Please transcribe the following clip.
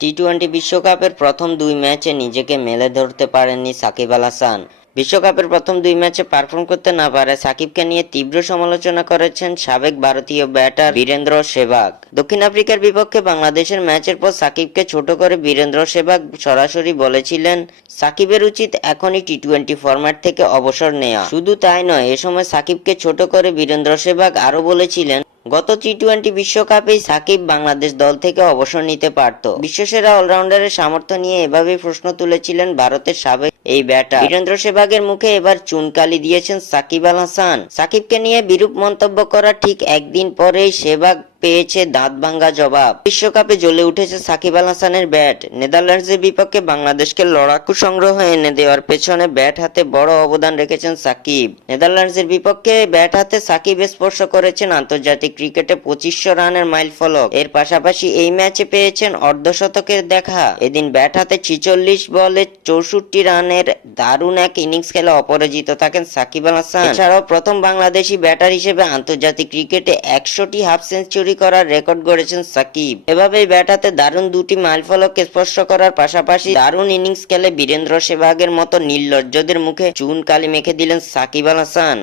T twenty বিশ্বকাপের প্রথম দুই ম্যাচে নিজেকে মেলে ধরতে পারেননি সাকিব আল হাসান। বিশ্বকাপের প্রথম দুই ম্যাচে পারফর্ম করতে না পারে সাকিবকে নিয়ে তীব্র সমালোচনা করেছেন সাবেক ভারতীয় ব্যাটার বীরেন্দ্র সেহবাগ। দক্ষিণ আফ্রিকার বিপক্ষে বাংলাদেশের ম্যাচের পর সাকিবকে ছোট করে বীরেন্দ্র সেহবাগ সরাসরি বলেছিলেন, সাকিবের উচিত এখনই টি-টোয়েন্টি ফরম্যাট থেকে অবসর নেওয়া। শুধু তাই নয়, এ সময় সাকিবকে ছোট করে বীরেন্দ্র সেহবাগ আরও বলেছিলেন, গত টি-টোয়েন্টি বিশ্বকাপেই সাকিব বাংলাদেশ দল থেকে অবসর নিতে পারত। বিশ্বসেরা অলরাউন্ডারের সামর্থ্য নিয়ে এভাবেই প্রশ্ন তুলেছিলেন ভারতের সাবেক এই ব্যাটার। বীরেন্দ্র সেহবাগের মুখে এবার চুনকালি দিয়েছেন সাকিব আল হাসান। সাকিবকে নিয়ে বিরূপ মন্তব্য করার ঠিক একদিন পরেই সেহবাগ পেয়েছে দাঁত ভাঙ্গা জবাব। বিশ্বকাপে জ্বলে উঠেছে সাকিব আল হাসানের ব্যাট। নেদারল্যান্ডসের বিপক্ষে বাংলাদেশকে লড়াকু সংগ্রহ এনে দেওয়ার পেছনে ব্যাট হাতে বড় অবদান রেখেছেন সাকিব। নেদারল্যান্ডসের বিপক্ষে ব্যাট হাতে সাকিব স্পর্শ করেছেন আন্তর্জাতিক ক্রিকেটে 2500 রানের মাইলফলক। এর পাশাপাশি এই ম্যাচে পেয়েছেন অর্ধশতকের দেখা। এদিন ব্যাট হাতে 46 বলে 64 রানের দারুণ এক ইনিংস খেলে অপরাজিত থাকেন সাকিব আল হাসান। এছাড়াও প্রথম বাংলাদেশি ব্যাটার হিসেবে আন্তর্জাতিক ক্রিকেটে 100টি হাফ সেঞ্চুরি করার রেকর্ড গড়েছেন সাকিব। এভাবেই ব্যাট হাতে দারুণ দুটি মাইলফলক স্পর্শ করার পাশাপাশি দারুণ ইনিংস খেলে বীরেন্দ্র সেহবাগের মতো নির্লজ্জদের মুখে চুন কালি মেখে দিলেন সাকিব আল হাসান।